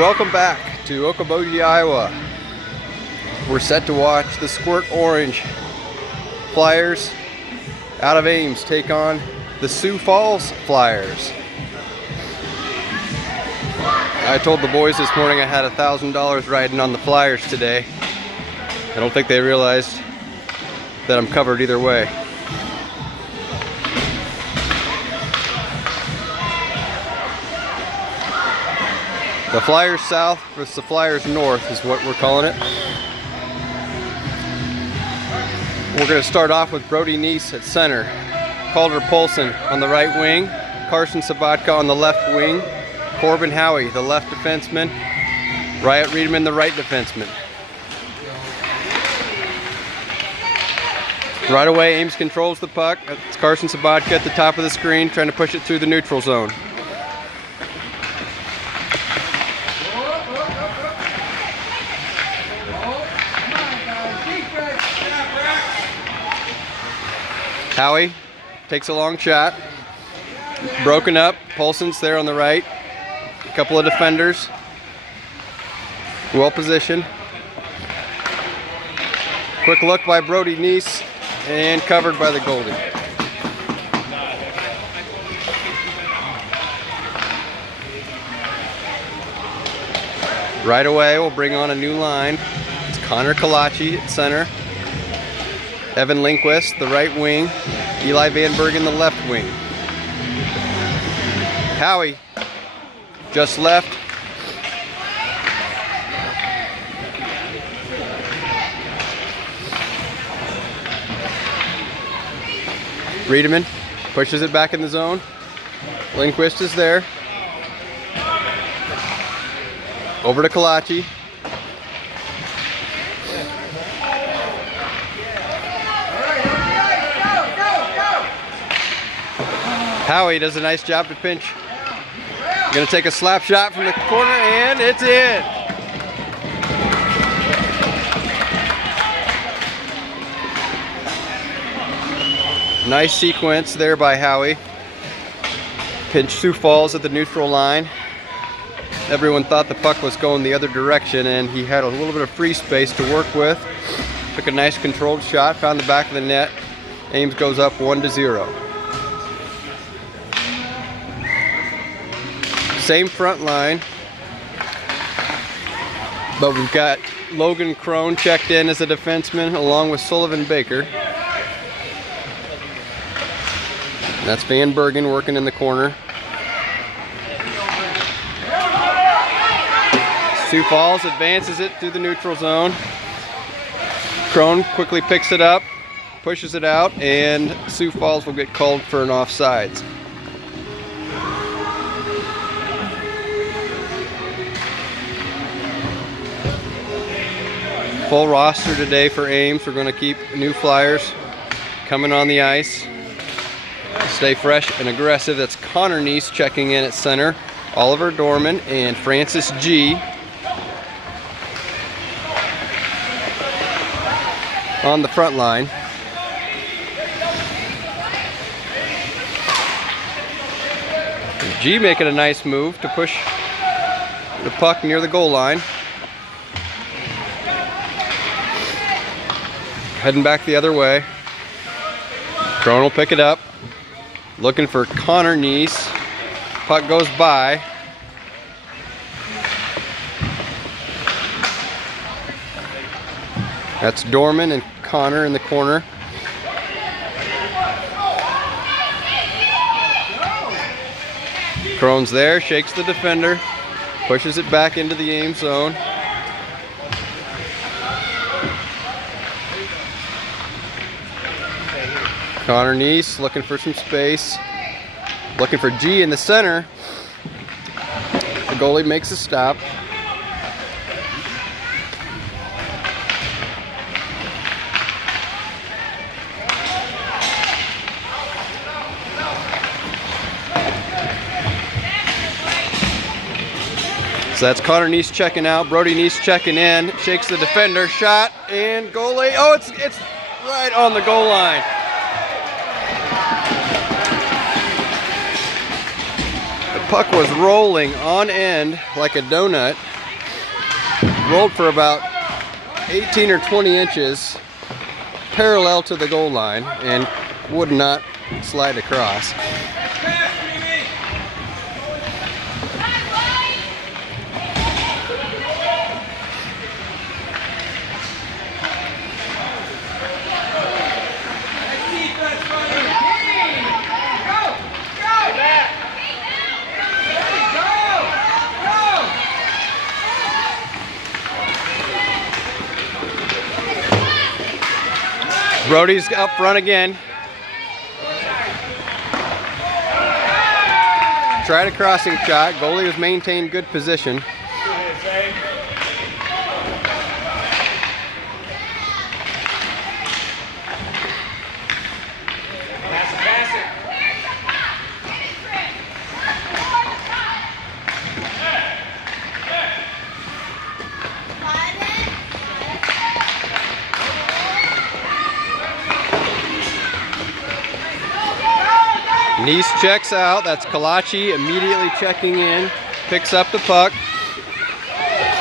welcome back to Bogi, Iowa. We're set to watch the Squirt Orange Flyers out of Ames take on the Sioux Falls Flyers. I told the boys this morning I had $1,000 riding on the Flyers today. I don't think they realized that I'm covered either way. The Flyers South versus the Flyers North is what we're calling it. We're going to start off with Brody Neese at center, Calder Polson on the right wing, Carson Sabatka on the left wing, Corbin Howie, the left defenseman, Riot Reedman, the right defenseman. Right away, Ames controls the puck. It's Carson Sabatka at the top of the screen, trying to push it through the neutral zone. Howie takes a long shot. Broken up. Polson's there on the right. A couple of defenders. Well positioned. Quick look by Brody Neese and covered by the goalie. Right away, we'll bring on a new line. It's Connor Kalachi at center. Evan Lindquist, the right wing. Eli Van Bergen, the left wing. Howie just left. Reedman pushes it back in the zone. Lindquist is there. Over to Kalachi. Howie does a nice job to pinch. Gonna take a slap shot from the corner and it's in. Nice sequence there by Howie. Pinch Sioux Falls at the neutral line. Everyone thought the puck was going the other direction and he had a little bit of free space to work with. Took a nice controlled shot, found the back of the net. Ames goes up 1-0. Same front line, but we've got Logan Crone checked in as a defenseman along with Sullivan Baker. That's Van Bergen working in the corner. Sioux Falls advances it through the neutral zone. Crone quickly picks it up, pushes it out, and Sioux Falls will get called for an offsides. Full roster today for Ames. We're going to keep new Flyers coming on the ice. Stay fresh and aggressive. That's Connor Neese checking in at center. Oliver Dorman and Francis G. on the front line. G making a nice move to push the puck near the goal line. Heading back the other way. Crone will pick it up. Looking for Connor Neese. Puck goes by. That's Dorman and Connor in the corner. Crone's there, shakes the defender, pushes it back into the Ames zone. Connor Neese looking for some space. Looking for G in the center. The goalie makes a stop. So that's Connor Neese checking out, Brody Neese checking in, shakes the defender, shot, and goalie. Oh, it's right on the goal line. The Puck was rolling on end like a donut. Rolled for about 18 or 20 inches parallel to the goal line and would not slide across. Brody's up front again. Tried a crossing shot. Goalie has maintained good position. Nice checks out. That's Kalachi immediately checking in. Picks up the puck.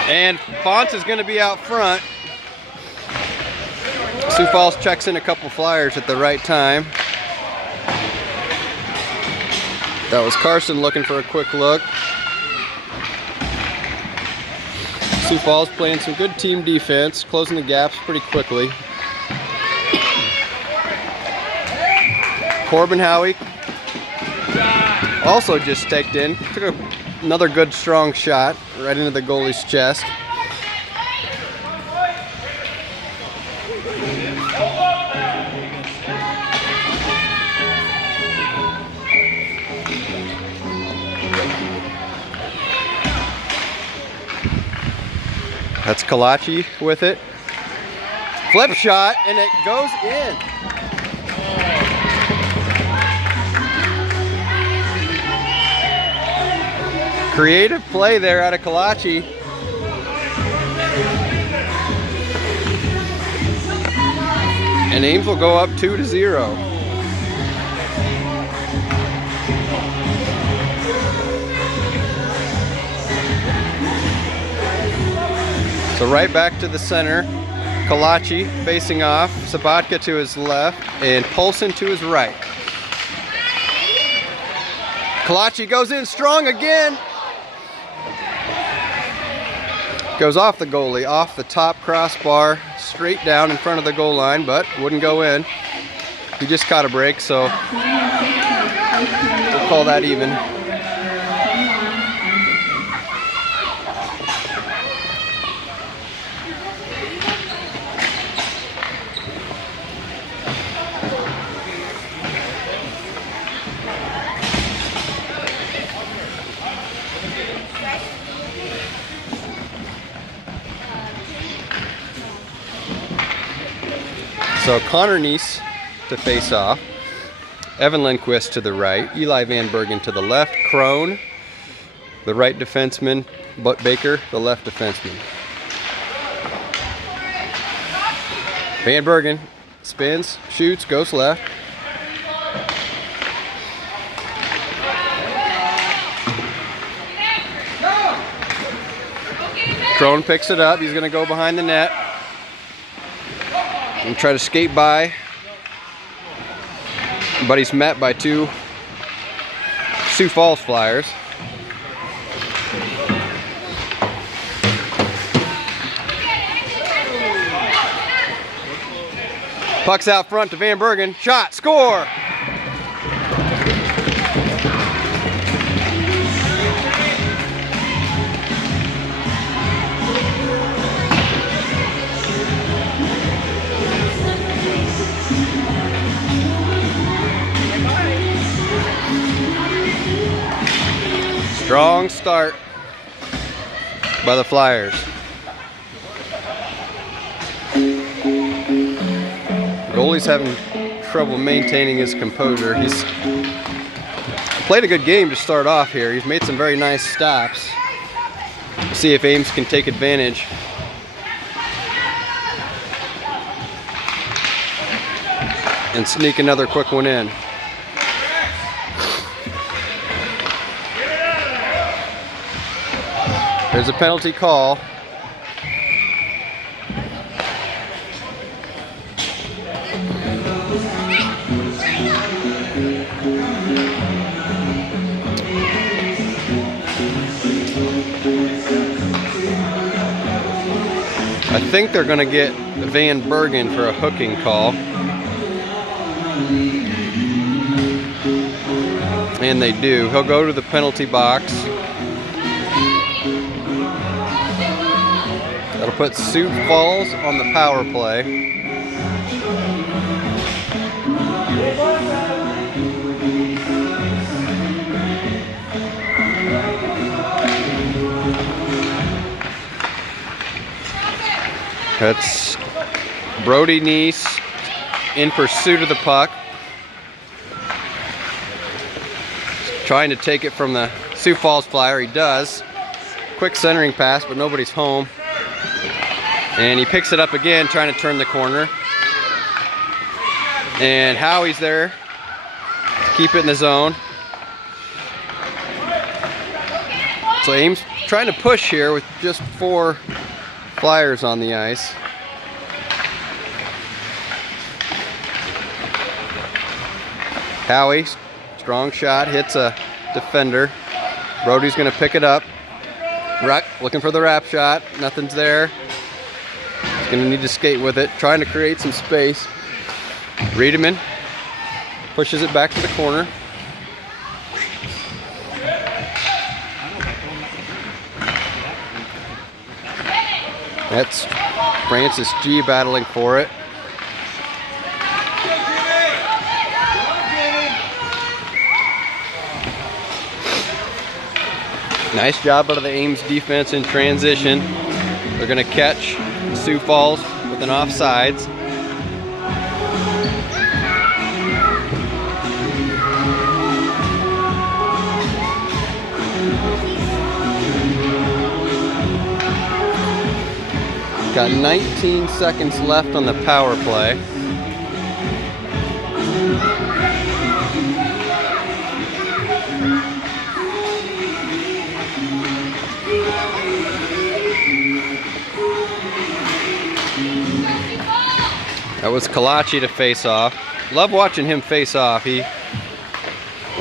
And Fonts is going to be out front. Sioux Falls checks in a couple flyers at the right time. That was Carson looking for a quick look. Sioux Falls playing some good team defense, closing the gaps pretty quickly. Corbin Howie also just staked in. Took another good strong shot right into the goalie's chest. That's Kalachi with it. Flip shot, and it goes in. Creative play there out of Kalachi. And Ames will go up 2-0. So right back to the center. Kalachi facing off. Sabatka to his left and Polson to his right. Kalachi goes in strong again. Goes off the goalie, off the top crossbar, straight down in front of the goal line, but wouldn't go in. He just caught a break, so we'll call that even. So Connor Neese to face off, Evan Lindquist to the right, Eli Van Bergen to the left, Crone, the right defenseman, Butt Baker, the left defenseman. Van Bergen spins, shoots, goes left. Crone picks it up, he's going to go behind the net. And try to skate by, but he's met by two Sioux Falls Flyers. Puck's out front to Van Bergen. Shot, score! Strong start by the Flyers. Goalie's having trouble maintaining his composure. He's played a good game to start off here. He's made some very nice stops. See if Ames can take advantage. And sneak another quick one in. There's a penalty call. I think they're going to get Van Bergen for a hooking call. And they do. He'll go to the penalty box. That'll put Sioux Falls on the power play. That's Brody Neese in pursuit of the puck. Trying to take it from the Sioux Falls flyer. He does. Quick centering pass, but nobody's home. And he picks it up again, trying to turn the corner. And Howie's there to keep it in the zone. So Ames trying to push here with just 4 Flyers on the ice. Howie, strong shot, hits a defender. Brody's going to pick it up. Ruck looking for the wrap shot. Nothing's there. He's going to need to skate with it, trying to create some space. Riedemann pushes it back to the corner. That's Francis G battling for it. Nice job out of the Ames defense in transition. They're going to catch Sioux Falls with an offsides. Got 19 seconds left on the power play. That was Kalachi to face off. Love watching him face off. He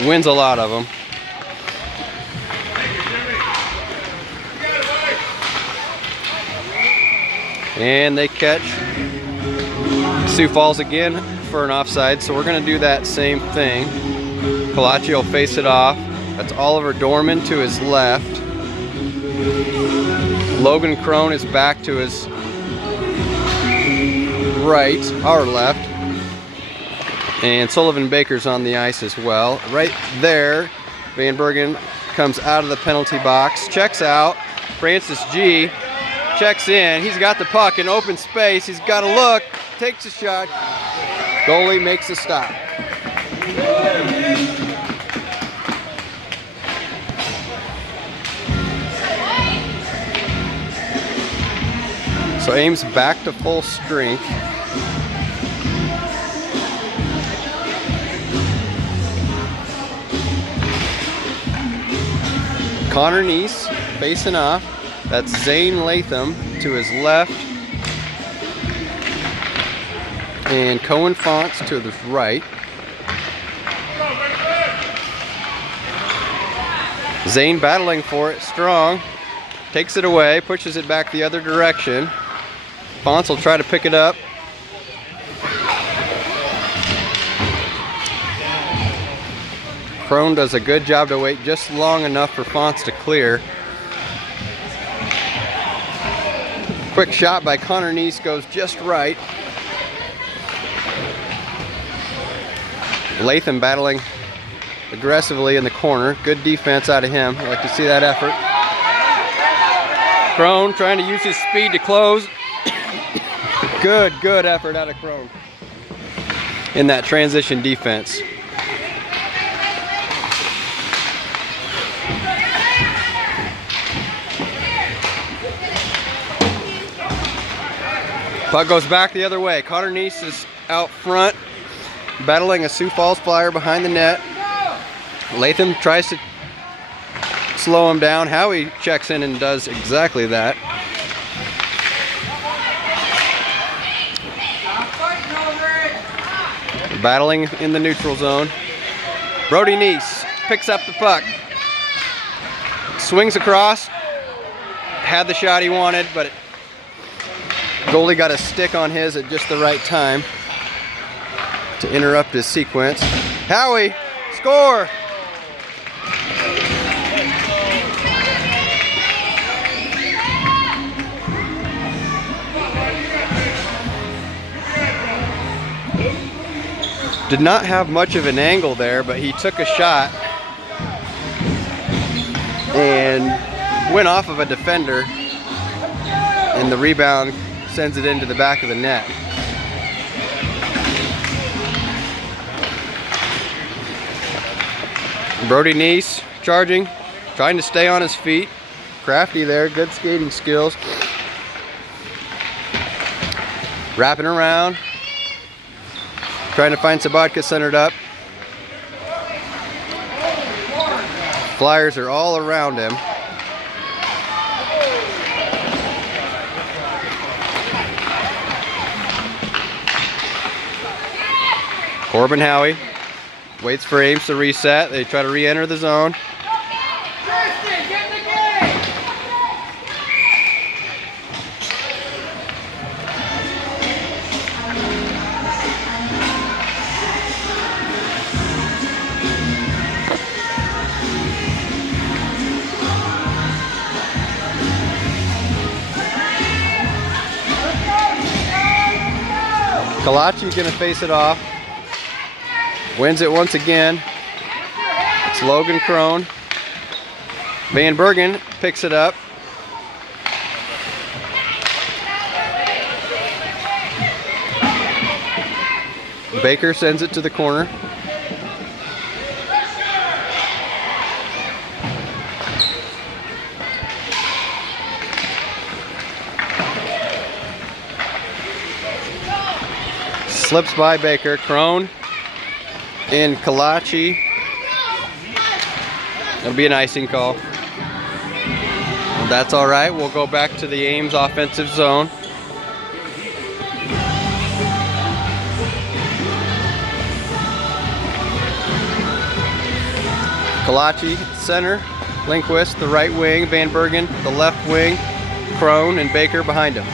wins a lot of them. And they catch Sioux Falls again for an offside, so we're going to do that same thing. Kalachi will face it off. That's Oliver Dorman to his left. Logan Crone is back to his right, our left. And Sullivan Baker's on the ice as well. Right there, Van Bergen comes out of the penalty box, checks out. Francis G checks in. He's got the puck in open space. He's got a look, takes a shot. Goalie makes a stop. So Ames back to full strength. Connor Neese facing off. That's Zane Latham to his left. And Cohen Fonts to the right. Zane battling for it, strong. Takes it away, pushes it back the other direction. Fonts will try to pick it up. Crone does a good job to wait just long enough for Fonts to clear. Quick shot by Connor Neese goes just right. Latham battling aggressively in the corner. Good defense out of him. I like to see that effort. Crone trying to use his speed to close. Good effort out of Crone in that transition defense. Puck goes back the other way. Connor Neese is out front, battling a Sioux Falls Flyer behind the net. Latham tries to slow him down. Howie checks in and does exactly that. Battling in the neutral zone. Brody Neese picks up the puck. Swings across. Had the shot he wanted, but goalie got a stick on his at just the right time to interrupt his sequence. Howie, score! Did not have much of an angle there, but he took a shot and went off of a defender, and the rebound sends it into the back of the net. Brody Neese charging, trying to stay on his feet. Crafty there, good skating skills. Wrapping around, trying to find Sabatka centered up. Flyers are all around him. Corbin Howie waits for Ames to reset. They try to re-enter the zone. Kalachi gonna face it off. Wins it once again. It's Logan Crone. Van Bergen picks it up. Baker sends it to the corner. Slips by Baker. Crone and Kalachi. It'll be an icing call. Well, that's all right. We'll go back to the Ames offensive zone. Kalachi center, Lindquist the right wing, Van Bergen the left wing, Crone and Baker behind him.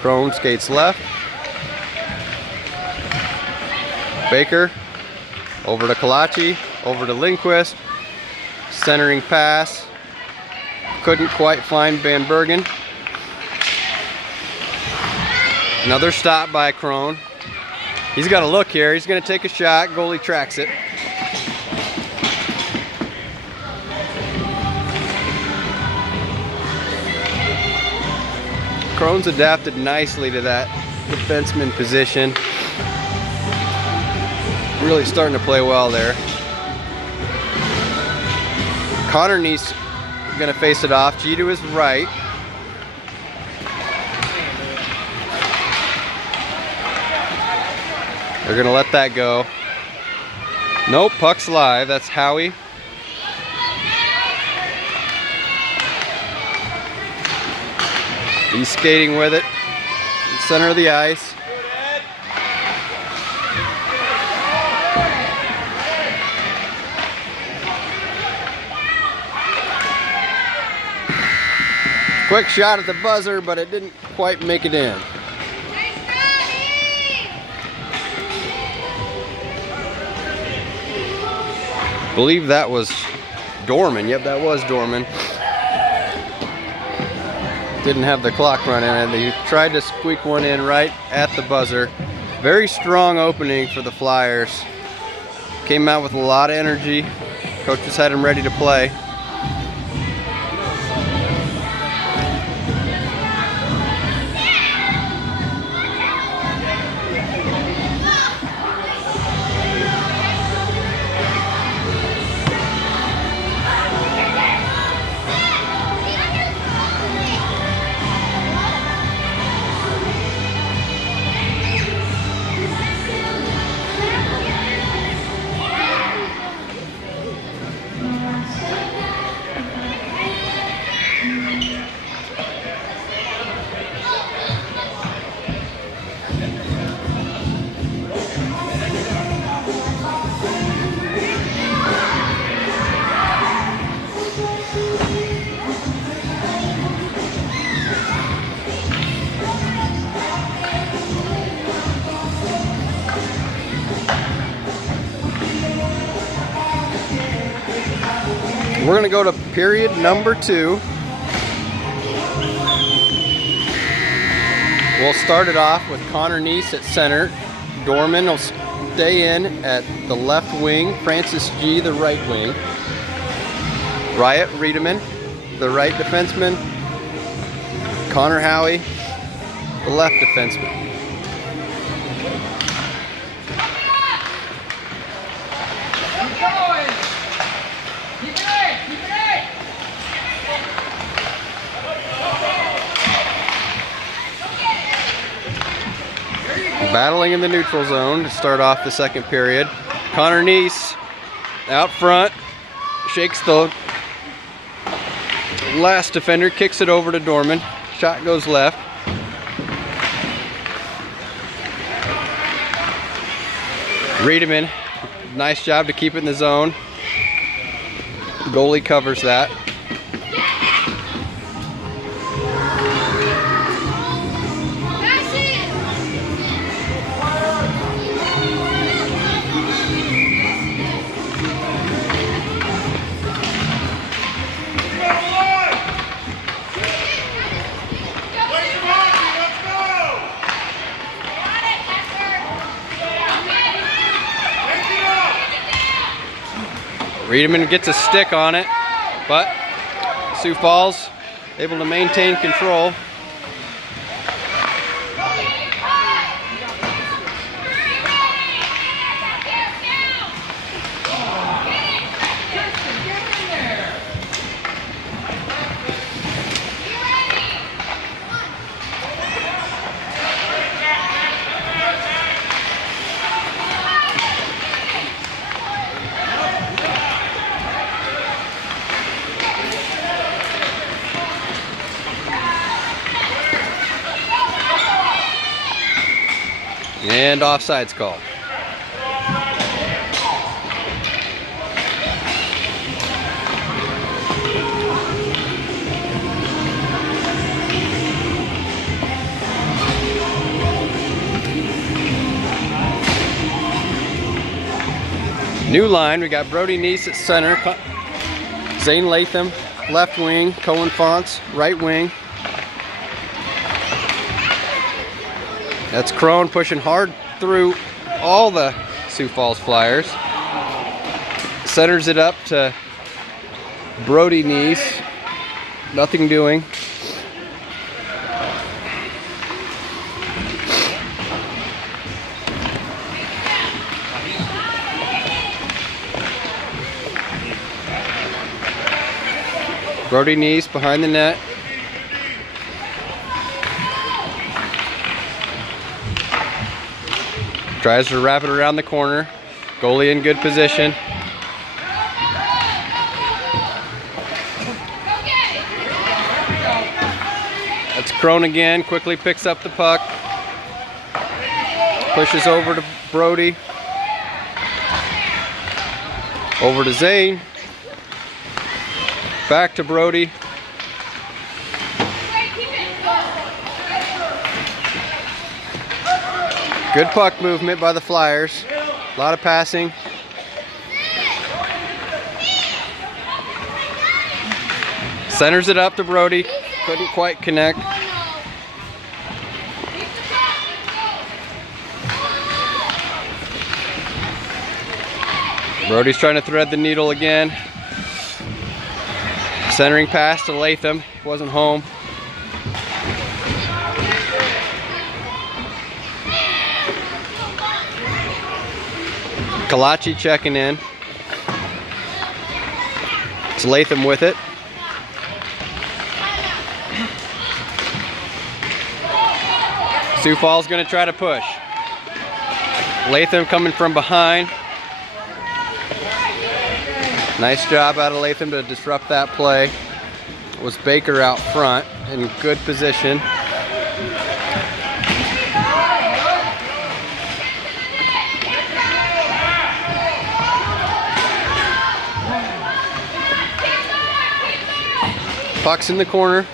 Crone skates left. Baker over to Kalachi, over to Lindquist. Centering pass. Couldn't quite find Van Bergen. Another stop by Crone. He's got a look here. He's going to take a shot. Goalie tracks it. Crone's adapted nicely to that defenseman position. Really starting to play well there. Connor Neese gonna face it off. G to his right. They're gonna let that go. Nope, puck's live. That's Howie. He's skating with it in the center of the ice. Quick shot at the buzzer, but it didn't quite make it in. I believe that was Dorman. Yep, that was Dorman. Didn't have the clock running, and they tried to squeak one in right at the buzzer. Very strong opening for the Flyers. Came out with a lot of energy. Coaches had him ready to play. We're gonna go to period number 2. We'll start it off with Connor Neese at center. Dorman will stay in at the left wing. Francis G. the right wing. Riot Riedemann, the right defenseman. Connor Howie, the left defenseman. Keep going! Keep it in! Keep it in! Battling in the neutral zone to start off the second period. Connor Neese out front, shakes the last defender, kicks it over to Dorman. Shot goes left. Riedemann, nice job to keep it in the zone. Goalie covers that. Riedemann gets a stick on it, but Sioux Falls able to maintain control. And offside's called. New line, we got Brody Neese at center, Zane Latham, left wing, Cohen Fonts, right wing. That's Crone pushing hard through all the Sioux Falls Flyers. Centers it up to Brody Neese. Nothing doing. Brody Neese behind the net. Tries to wrap it around the corner. Goalie in good position. That's Crone again. Quickly picks up the puck. Pushes over to Brody. Over to Zane. Back to Brody. Good puck movement by the Flyers. A lot of passing. Centers it up to Brody. Couldn't quite connect. Brody's trying to thread the needle again. Centering pass to Latham. Wasn't home. Kalachi checking in. It's Latham with it. Sioux Falls going to try to push. Latham coming from behind. Nice job out of Latham to disrupt that play. It was Baker out front in good position. Puck's in the corner.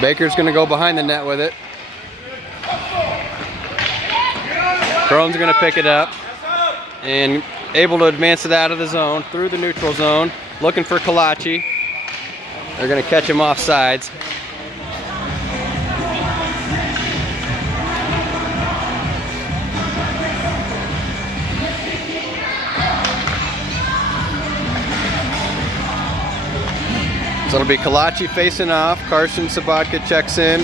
Baker's going to go behind the net with it. Crone's going to pick it up. and able to advance it out of the zone, through the neutral zone, looking for Kalachi. They're gonna catch him off sides. So it'll be Kalachi facing off. Carson Sabatka checks in,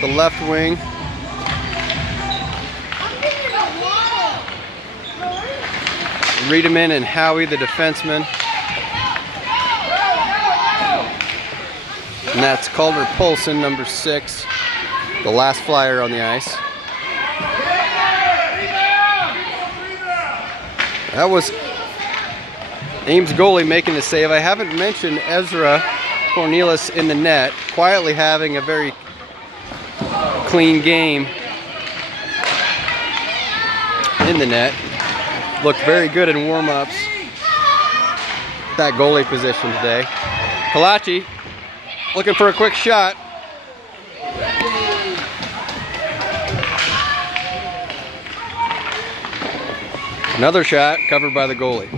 the left wing. Riedemann and Howie, the defenseman. And that's Calder Polson, number 6, the last flyer on the ice. That was Ames goalie making the save. I haven't mentioned Ezra Cornelis in the net, quietly having a very clean game in the net. Looked very good in warm-ups. That goalie position today. Kalachi looking for a quick shot. Another shot covered by the goalie.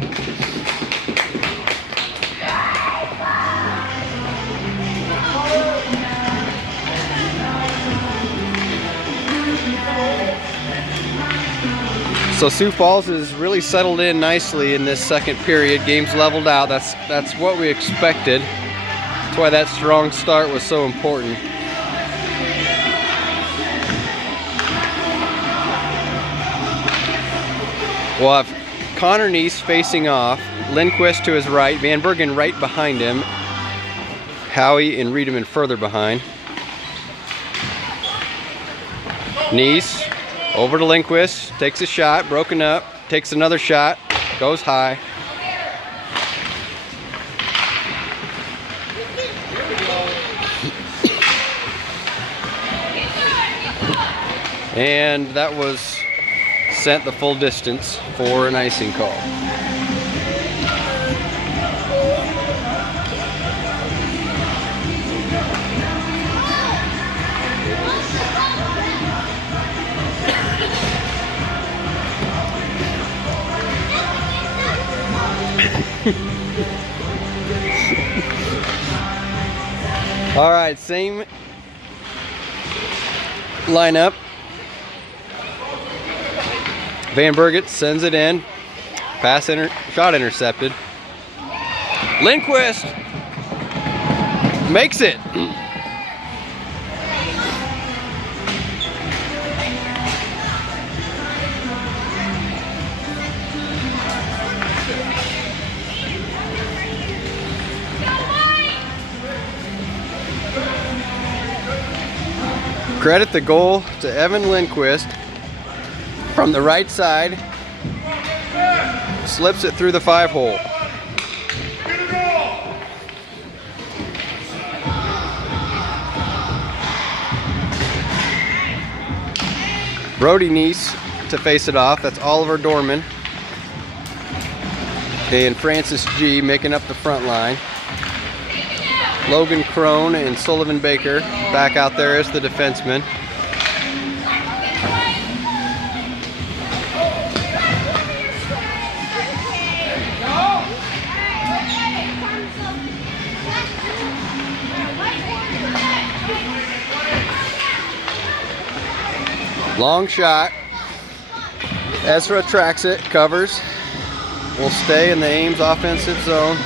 So Sioux Falls has really settled in nicely in this second period. Game's leveled out. That's what we expected. That's why that strong start was so important. We'll have Connor Neese facing off. Lindquist to his right. Van Bergen right behind him. Howie and Riedemann further behind. Neese over to Lindquist, takes a shot, broken up, takes another shot, goes high. And that was sent the full distance for an icing call. All right, same lineup. Van Bergen sends it in. Shot intercepted. Lindquist makes it. Credit the goal to Evan Lindquist from the right side. Slips it through the 5-hole. Brody Neese to face it off. That's Oliver Dorman. And Francis G making up the front line. Logan Crone and Sullivan Baker back out there as the defenseman. Long shot. Ezra tracks it, covers. Will stay in the Ames offensive zone.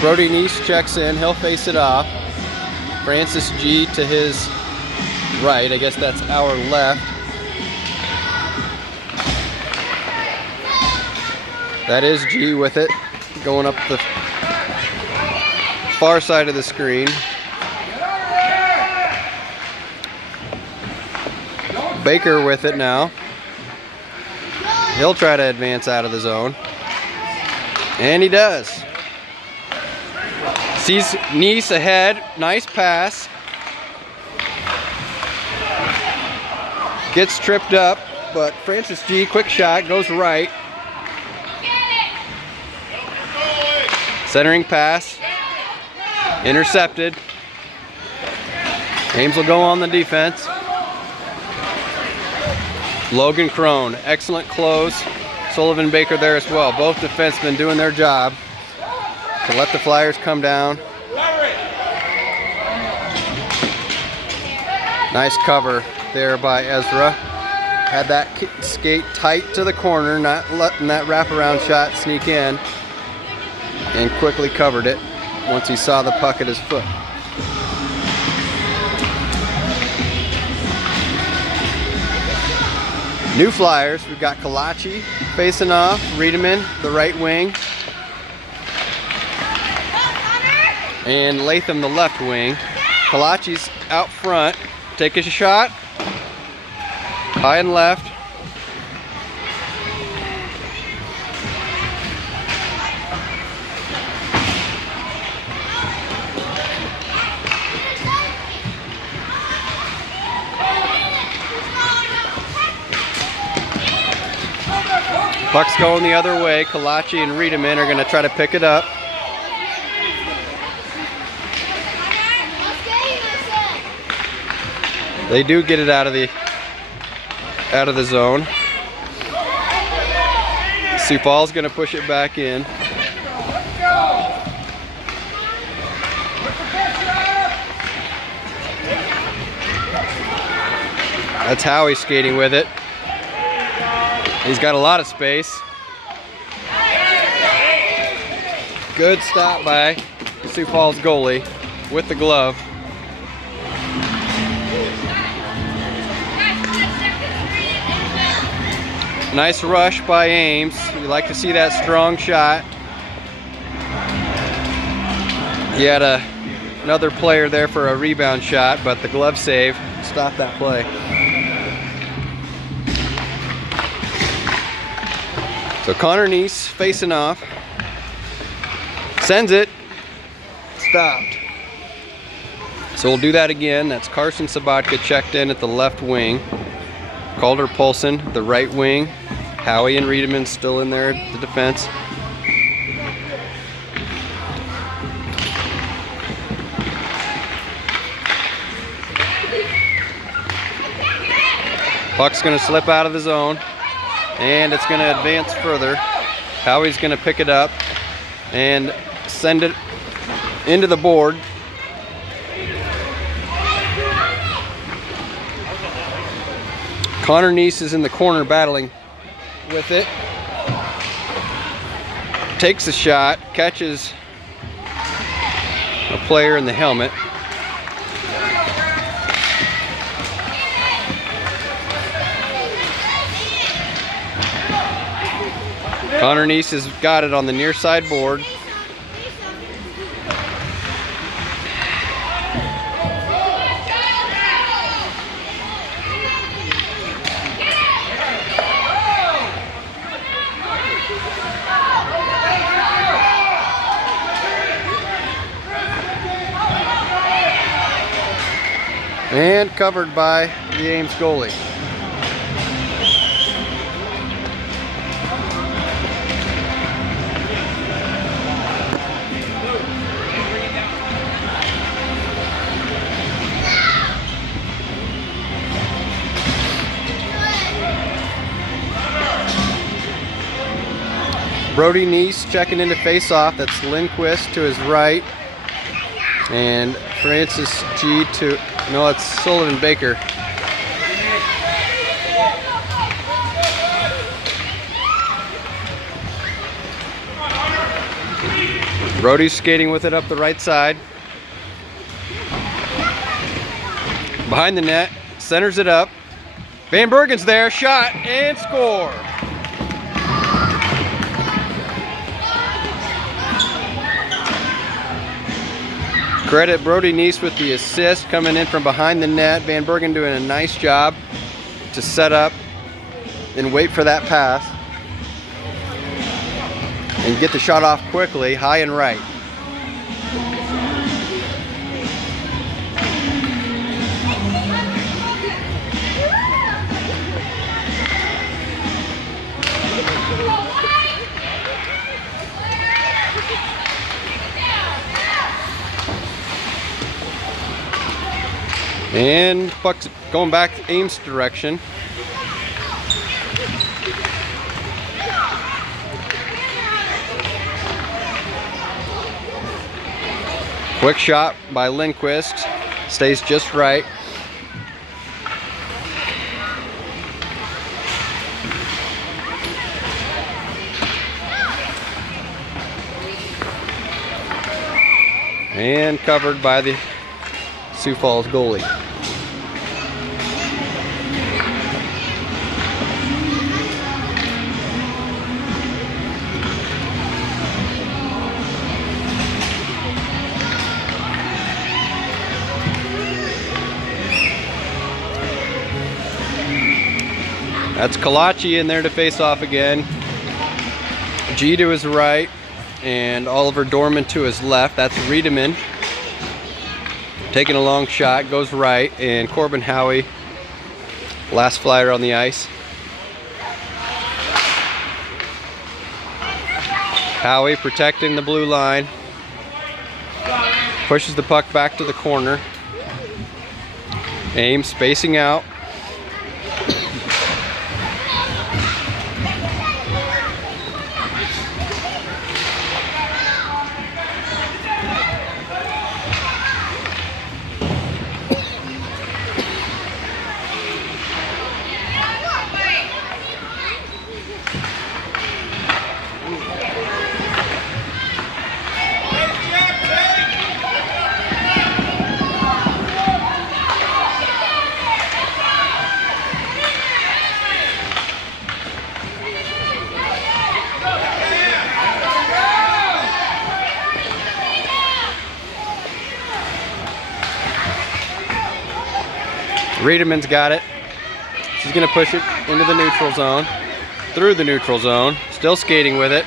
Brody Neese checks in, he'll face it off. Francis G to his right, I guess that's our left. That is G with it, going up the far side of the screen. Baker with it now. He'll try to advance out of the zone. And he does. Sees Neese ahead, nice pass. Gets tripped up, but Francis G, quick shot, goes right. Centering pass, intercepted. Ames will go on the defense. Logan Crone, excellent close. Sullivan Baker there as well. Both defensemen doing their job to let the Flyers come down. Nice cover there by Ezra. Had that skate tight to the corner, not letting that wraparound shot sneak in, and quickly covered it once he saw the puck at his foot. New Flyers, we've got Kalachi facing off, Riedemann, the right wing, and Latham, the left wing. Kalachi's out front, take a shot, high and left. Puck's going the other way. Kalachi and Riedemann are going to try to pick it up. They do get it out of the zone. Sioux Falls going to push it back in. That's Howie skating with it. He's got a lot of space. Good stop by the Sioux Falls goalie with the glove. Nice rush by Ames. You like to see that strong shot. He had another player there for a rebound shot, but the glove save stopped that play. So Connor Neese facing off, sends it, stopped. So we'll do that again. That's Carson Sabatka checked in at the left wing. Calder Polson, the right wing. Howie and Riedemann still in there at the defense. Puck's gonna slip out of the zone. And it's going to advance further. Howie's going to pick it up and send it into the board. Connor Neese is in the corner battling with it. Takes a shot, catches a player in the helmet. Connor Neese has got it on the near side board. And covered by the Ames goalie. Brody Neese checking into face-off. That's Lindquist to his right. And Francis G to, no, it's Sullivan Baker. Brody's skating with it up the right side. Behind the net, centers it up. Van Bergen's there, shot and score. Credit Brody Neese with the assist coming in from behind the net. Van Bergen doing a nice job to set up and wait for that pass and get the shot off quickly, high and right. And puck's going back Ames' direction. Quick shot by Lindquist. Stays just right. And covered by the Sioux Falls goalie. That's Kalachi in there to face off again. G to his right and Oliver Dorman to his left. That's Riedemann taking a long shot, goes right, and Corbin Howie, last flyer on the ice. Howie protecting the blue line, pushes the puck back to the corner. Ames spacing out. Riedemann's got it. She's going to push it into the neutral zone. Through the neutral zone. Still skating with it.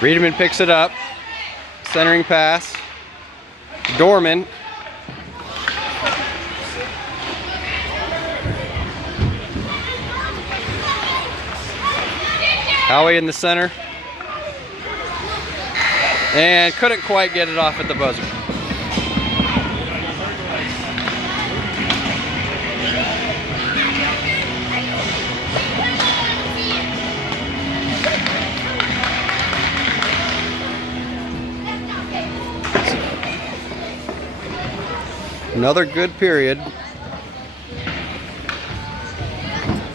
Riedemann picks it up. Centering pass. Dorman. Howie in the center. And couldn't quite get it off at the buzzer. Another good period.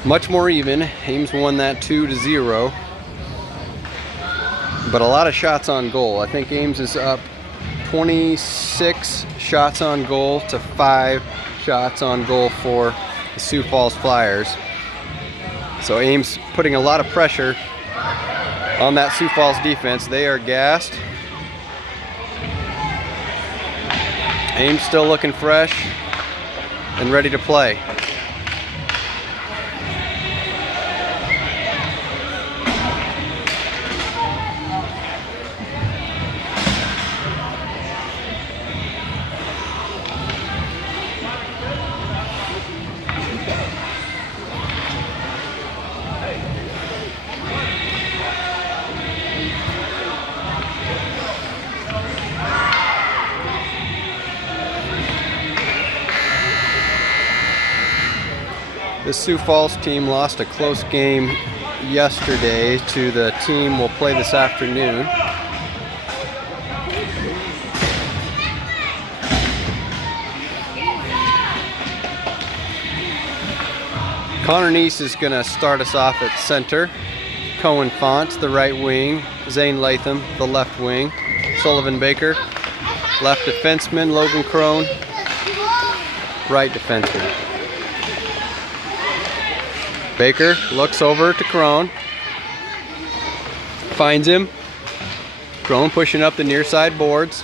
Much more even. Ames won that 2-0. But a lot of shots on goal. I think Ames is up 26 shots on goal to 5 shots on goal for the Sioux Falls Flyers. So Ames putting a lot of pressure on that Sioux Falls defense. They are gassed. Ames still looking fresh and ready to play. This Sioux Falls team lost a close game yesterday to the team we'll play this afternoon. Connor Neese is going to start us off at center. Cohen Font, the right wing. Zane Latham, the left wing. Sullivan Baker, left defenseman. Logan Crone, right defenseman. Baker looks over to Crone. Finds him. Crone pushing up the near side boards.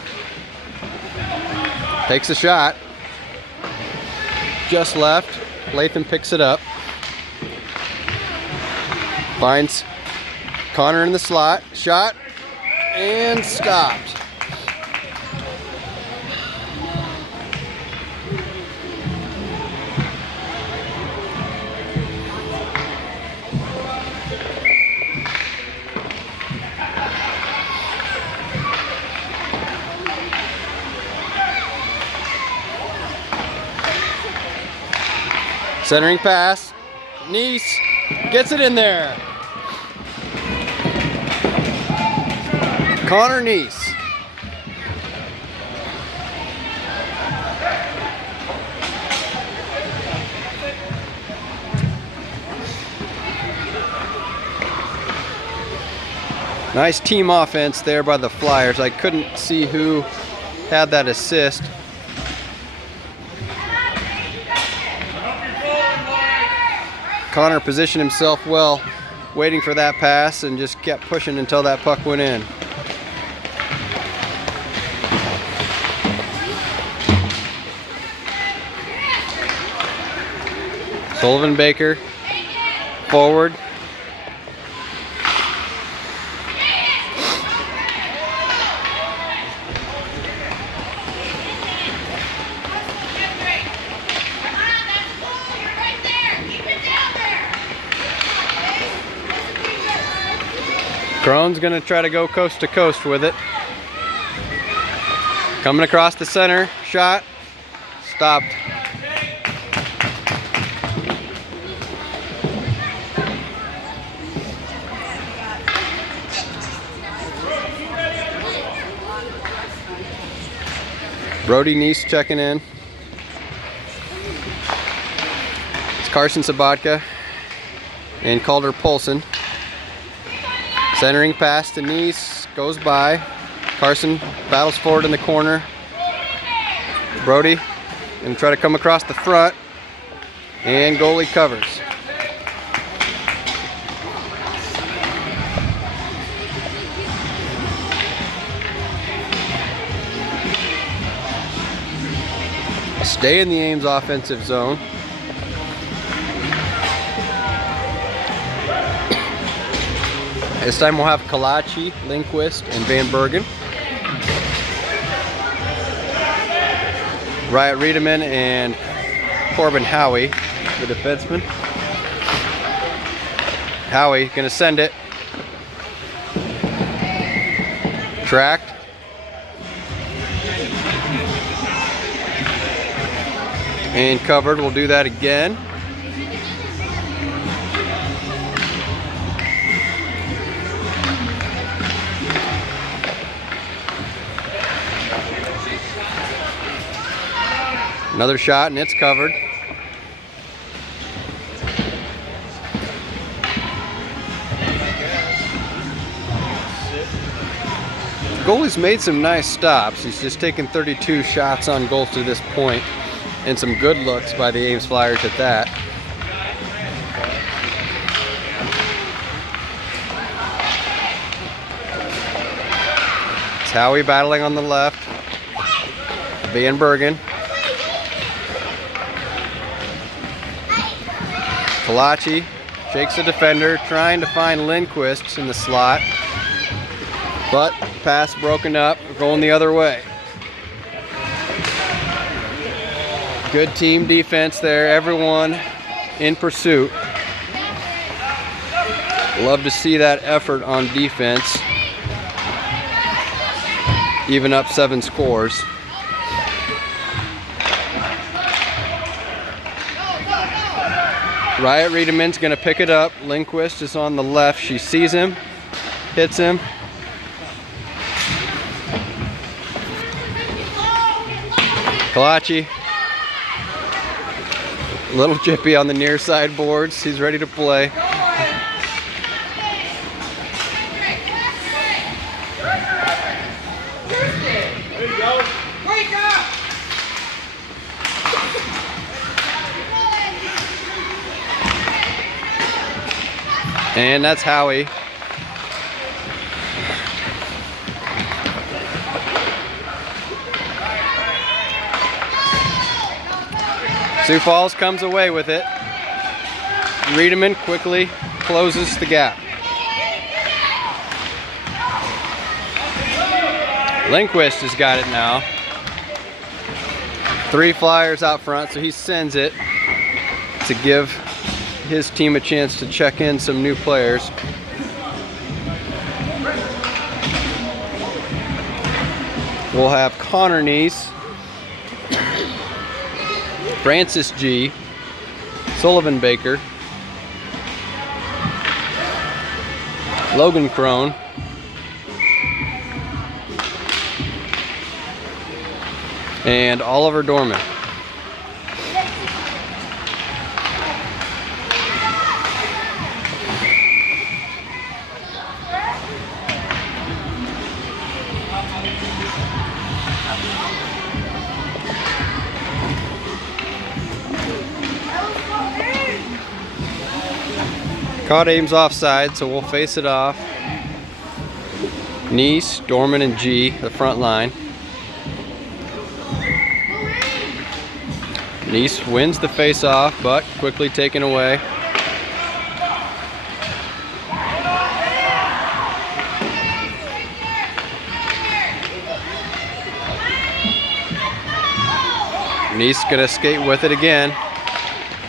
Takes a shot. Just left. Latham picks it up. Finds Connor in the slot. Shot. And stopped. Centering pass. Nice gets it in there. Connor Nice. Nice team offense there by the Flyers. I couldn't see who had that assist. Connor positioned himself well, waiting for that pass, and just kept pushing until that puck went in. Sullivan Baker, forward. Crone's gonna try to go coast to coast with it. Coming across the center, shot, stopped. Brody Nice checking in. It's Carson Sabatka and Calder Polson. Centering pass to Nice, goes by. Carson battles forward in the corner. Brody gonna try to come across the front, and goalie covers. Stay in the Ames offensive zone. This time we'll have Kalachi, Lindquist, and Van Bergen. Riot Riedemann and Corbin Howie, the defenseman. Howie gonna send it. Tracked. And covered. We'll do that again. Another shot, and it's covered. The goalie's made some nice stops. He's just taken 32 shots on goal to this point, and some good looks by the Ames Flyers at that. It's Howie battling on the left. Van Bergen. Kalachi shakes the defender, trying to find Lindquist in the slot, but pass broken up, going the other way. Good team defense there, everyone in pursuit. Love to see that effort on defense, even up 7 scores. Riot Riedemann's gonna pick it up. Lindquist is on the left. She sees him, hits him. Kalachi, a little jippy on the near side boards. He's ready to play. And that's Howie. Sioux Falls comes away with it. Riedemann quickly closes the gap. Lindquist has got it now. 3 Flyers out front, so he sends it to give his team a chance to check in some new players. We'll have Connor Nice, Francis G, Sullivan Baker, Logan Crone, and Oliver Dorman. Caught Ames offside, so we'll face it off. Nice, Dorman, and G, the front line. Nice wins the face-off, but quickly taken away. Nice gonna skate with it again.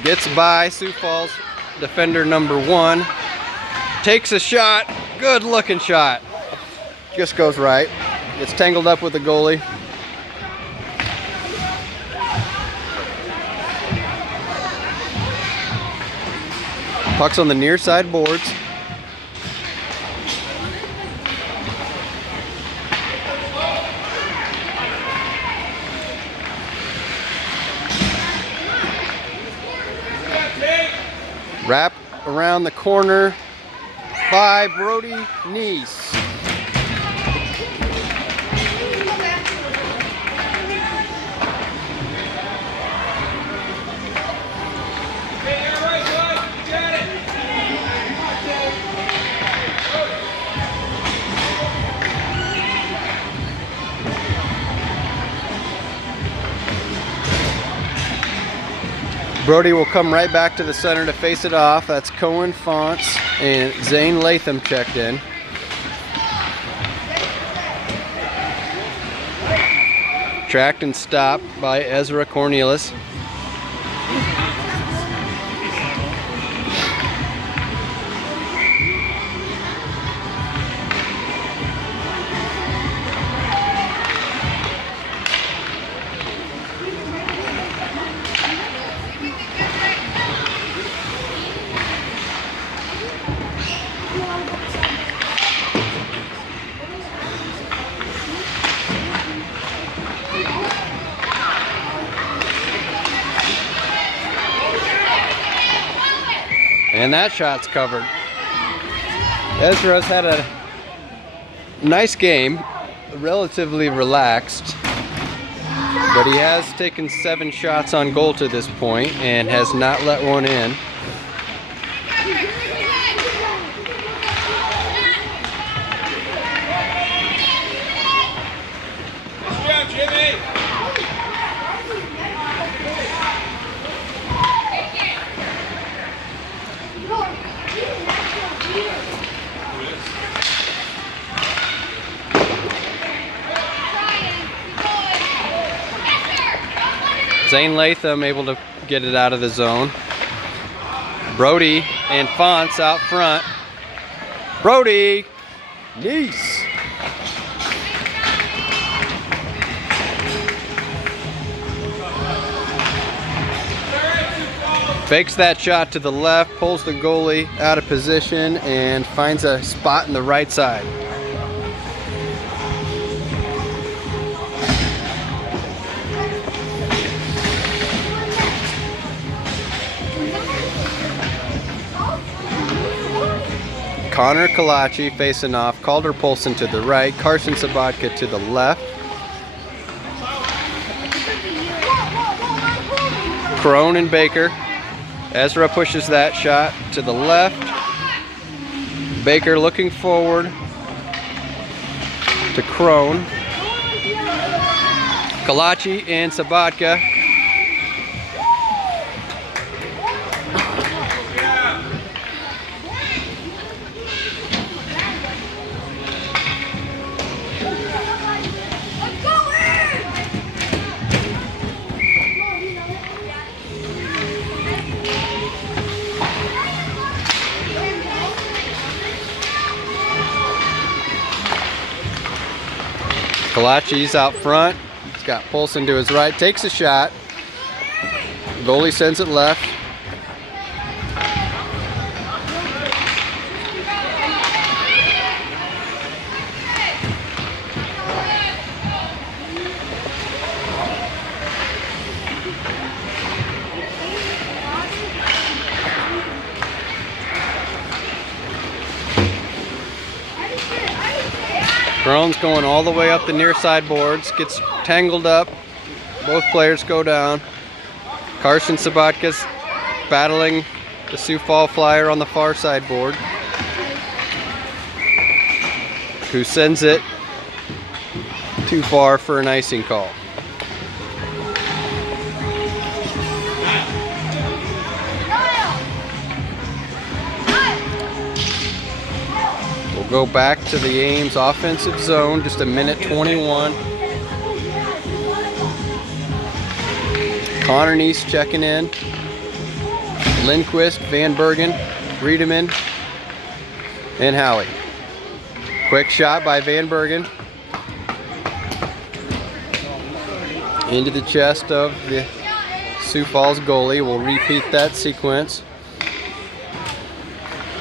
Gets by Sioux Falls defender number 1. Takes a shot. Good looking shot. Just goes right. Gets tangled up with the goalie. Puck's on the near side boards. Wrap around the corner by Brody Neese. Brody will come right back to the center to face it off. That's Cohen Fonts and Zane Latham checked in. Tracked and stopped by Ezra Cornelius. And that shot's covered. Ezra's had a nice game, relatively relaxed, but he has taken 7 shots on goal to this point and has not let one in. Zane Latham able to get it out of the zone. Brody and Fonts out front. Brody! Nice! Fakes that shot to the left, pulls the goalie out of position, and finds a spot in the right side. Connor Kalachi facing off, Calder Polson to the right, Carson Sabatka to the left. Crone and Baker. Ezra pushes that shot to the left. Baker looking forward to Crone. Kalachi and Sabatka. Kalachi's out front. He's got Polson to his right. Takes a shot. Goalie sends it left. Drone's going all the way up the near side boards, gets tangled up. Both players go down. Carson Sabatka's battling the Sioux Fall flyer on the far side board, who sends it too far for an icing call. We'll go back to the Ames offensive zone, just a minute 21. Connor Neese checking in. Lindquist, Van Bergen, Riedemann, and Howie. Quick shot by Van Bergen into the chest of the Sioux Falls goalie. We'll repeat that sequence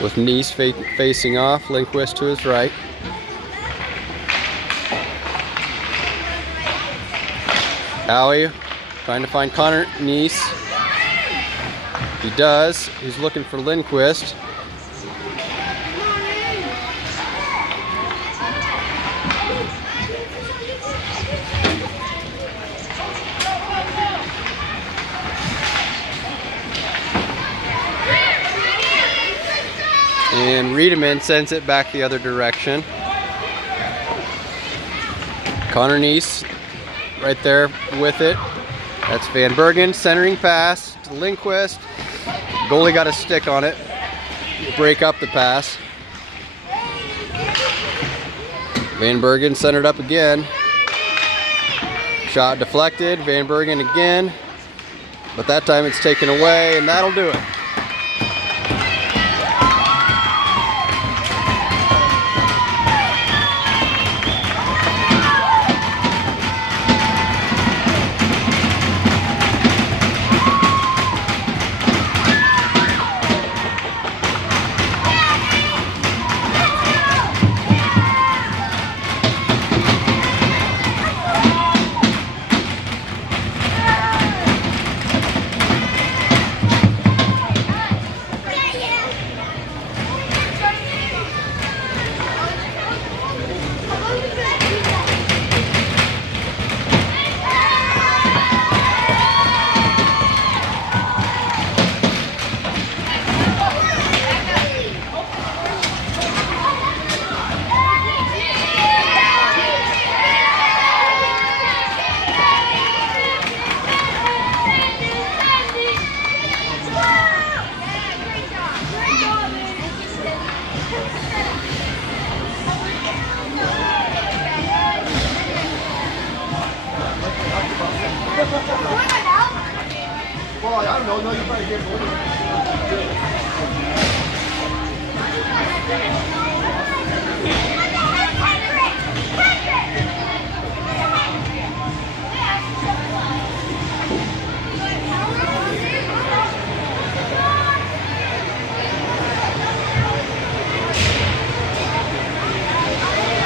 with Neese facing off, Lindquist to his right. Howie trying to find Connor Neese. He does. He's looking for Lindquist. And Riedemann sends it back the other direction. Connor Neese right there with it. That's Van Bergen, centering pass to Lindquist. Goalie got a stick on it. Break up the pass. Van Bergen centered up again. Shot deflected. Van Bergen again. But that time it's taken away, and that'll do it. Well, I don't know. No, you probably get